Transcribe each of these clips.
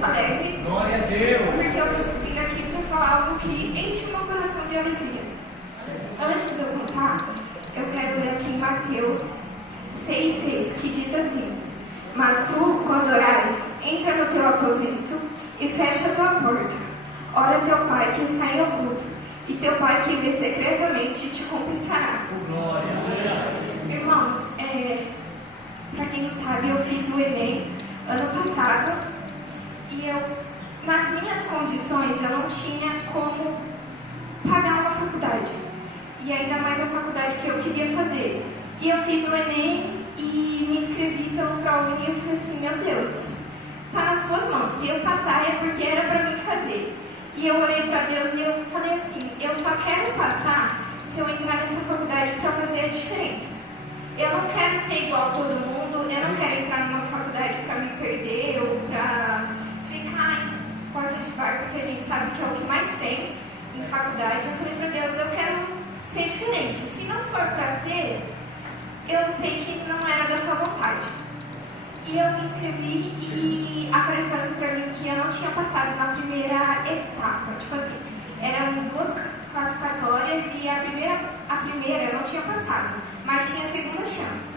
muito alegre. Glória a Deus. Porque eu estou subindo aqui para falar algo que enche o meu coração de alegria. Antes de eu contar, eu quero ler aqui em Mateus 6,6, que diz assim: Mas tu, quando orares, entra no teu aposento e fecha a tua porta. Ora teu Pai que está em oculto, e teu Pai que vê secretamente te compensará. Glória a Deus. Irmãos, para quem não sabe, eu fiz o Enem ano passado e nas minhas condições, eu não tinha como pagar uma faculdade. E ainda mais a faculdade que eu queria fazer. E eu fiz o Enem e me inscrevi pelo ProUni e eu falei assim, meu Deus, está nas tuas mãos. Se eu passar é porque era para mim fazer. E eu orei para Deus e eu falei assim, eu só quero passar se eu entrar nessa faculdade para fazer a diferença. Eu não quero ser igual a todo mundo, eu não quero entrar numa faculdade para me perder ou para ficar em porta de bar, porque a gente sabe que é o que mais tem em faculdade. Eu falei para Deus, eu quero ser diferente. Se não for para ser, eu sei que não era da sua vontade. E eu me inscrevi e apareceu assim para mim que eu não tinha passado na primeira etapa. Tipo assim, eram 2 classificatórias e a primeira eu não tinha passado, mas tinha a segunda chance.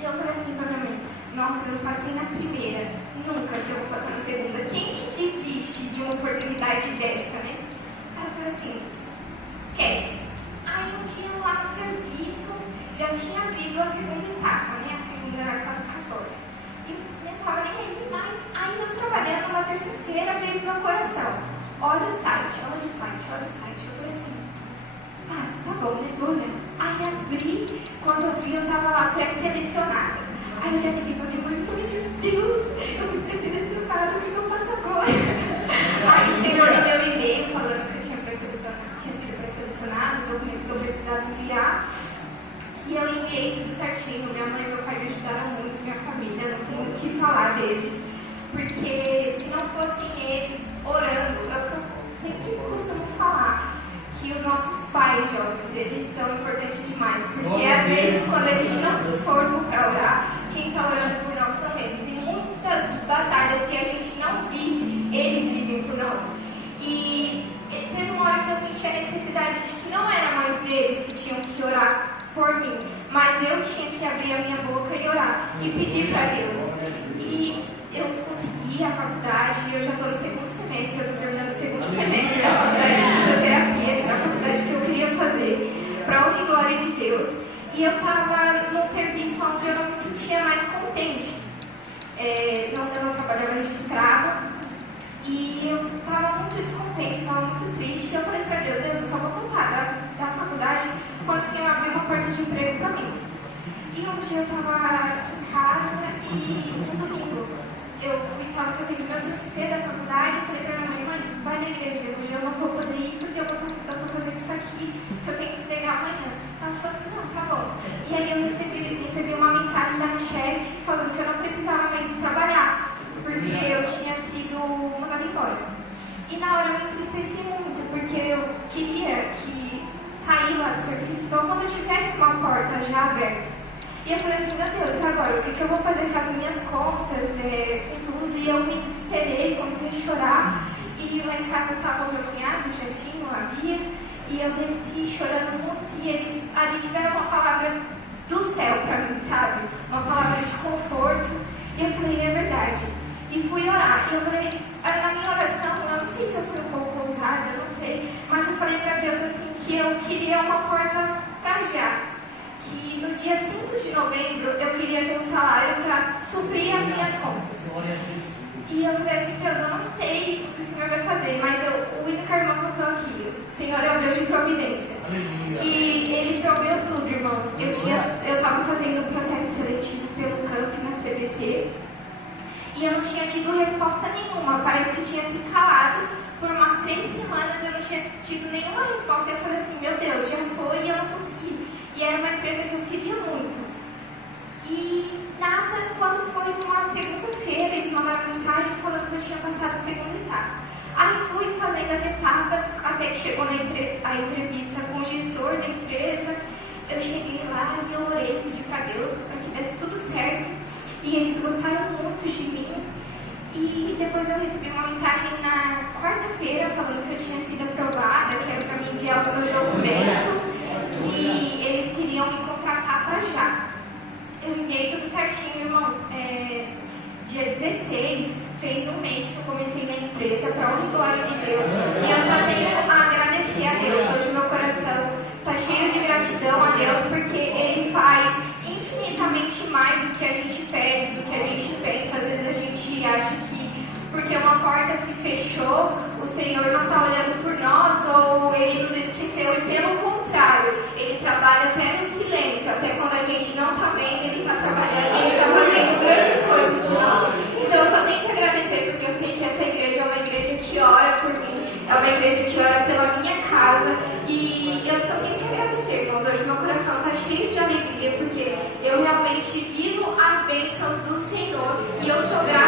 E eu falei assim para minha mãe, nossa, eu não passei na primeira, nunca que eu vou passar na segunda. Quem que desiste de uma oportunidade dessa, né? Aí eu falei assim, esquece. Aí um dia lá no serviço, já tinha abrido a segunda etapa, né? A segunda classificatória. E eu não estava nem aí, mas aí eu trabalhando numa terça-feira, veio pro meu coração. Olha o site. Eu falei assim, tá bom, né? Vou olhar. Aí abri, quando eu vi, eu estava lá pré-selecionada. Aí eu já liguei pra minha mãe, meu Deus, eu fui pré-selecionada, o que eu faço agora? Aí chegou no meu e-mail falando que eu tinha sido pré-selecionada, os documentos que eu precisava enviar. E eu enviei tudo certinho. Minha mãe e meu pai me ajudaram muito, minha família, não tenho o que falar deles. Porque se não fossem eles orando, eu sempre costumo falar que os nossos pais jovens, eles são importantes demais. Porque às vezes quando a gente não tem força para orar, quem está orando por nós são eles. E muitas batalhas que a gente não vive, eles vivem por nós. E teve uma hora que eu senti a necessidade de que não era mais eles que tinham que orar por mim, mas eu tinha que abrir a minha boca e orar e pedir para Deus. E eu consegui a faculdade, eu já estou no 2º semestre, eu estou terminando o 2º semestre da faculdade de fisioterapia, que é a faculdade que eu queria fazer, para a honra e glória de Deus. E eu estava num serviço onde eu não me sentia mais contente. Eu não trabalhava registrada e eu estava muito descontente, estava muito triste. E eu falei para Deus, eu só vou contar da faculdade quando o Senhor abriu uma porta de emprego para mim. E um dia eu estava em casa e no domingo eu estava fazendo meu TCC da faculdade e falei para minha mãe, vai na igreja, hoje eu não vou poder ir porque eu estou fazendo isso aqui, que eu tenho que entregar amanhã. Ela falou assim, não, tá bom. E aí eu recebi uma mensagem da minha chefe falando que eu não precisava mais ir trabalhar, porque eu tinha sido mandada embora. E na hora eu me entristeci muito, porque eu queria sair lá do serviço só quando eu tivesse uma porta já aberta. E eu falei assim, meu Deus, e agora? O que eu vou fazer com as minhas contas, com tudo? E eu me desesperei, comecei a chorar. E lá em casa estava o meu cunhado, o chefinho, a Bia, e eu desci chorando muito. E eles ali tiveram uma palavra do céu para mim, sabe? Uma palavra de conforto. E eu falei, é verdade. E fui orar. E eu falei, na minha oração, eu não sei se eu fui um pouco ousada, eu não sei, mas eu falei para Deus assim, que eu queria uma porta para já. Que no dia 5 de novembro eu queria ter um salário para suprir as minhas contas. E eu falei assim, Deus, eu não sei o que o Senhor vai fazer, mas o único irmão contou aqui, o Senhor é o Deus de providência. Aleluia. E Ele proveu tudo, irmãos. Eu estava fazendo um processo seletivo pelo camp na CBC e eu não tinha tido resposta nenhuma. Parece que tinha se calado por umas 3 semanas, eu não tinha tido nenhuma resposta. Eu falei assim, meu Deus, já foi e eu não consegui. E era uma empresa que eu queria muito. E nada, quando foi numa segunda-feira, eles mandaram mensagem falando que eu tinha passado a segunda etapa. Aí fui fazendo as etapas, até que chegou a entrevista com o gestor da empresa. Eu cheguei lá e eu orei, pedi para Deus para que desse tudo certo. E eles gostaram muito de mim. E depois eu recebi uma mensagem na quarta-feira falando que eu tinha sido aprovada, que era para me enviar os meus documentos, que eles queriam me contratar para já. Eu enviei tudo certinho, irmãos. Dia 16, fez um mês que eu comecei na empresa, para honra e glória de Deus. E eu só tenho a agradecer a Deus. Hoje meu coração está cheio de gratidão a Deus, porque Ele faz infinitamente mais do que a gente pede, do que a gente pensa. Às vezes a gente acha que porque uma porta se fechou, o Senhor não está olhando por nós ou Ele nos esqueceu. E pelo contrário, Ele trabalha até no silêncio, até quando a gente não está vendo, Ele está trabalhando, Ele está fazendo grandes coisas por nós. Então eu só tenho que agradecer, porque eu sei que essa igreja é uma igreja que ora por mim, é uma igreja que ora pela minha casa, e eu só tenho que agradecer, irmãos. Hoje meu coração está cheio de alegria, porque eu realmente vivo as bênçãos do Senhor, e eu sou grata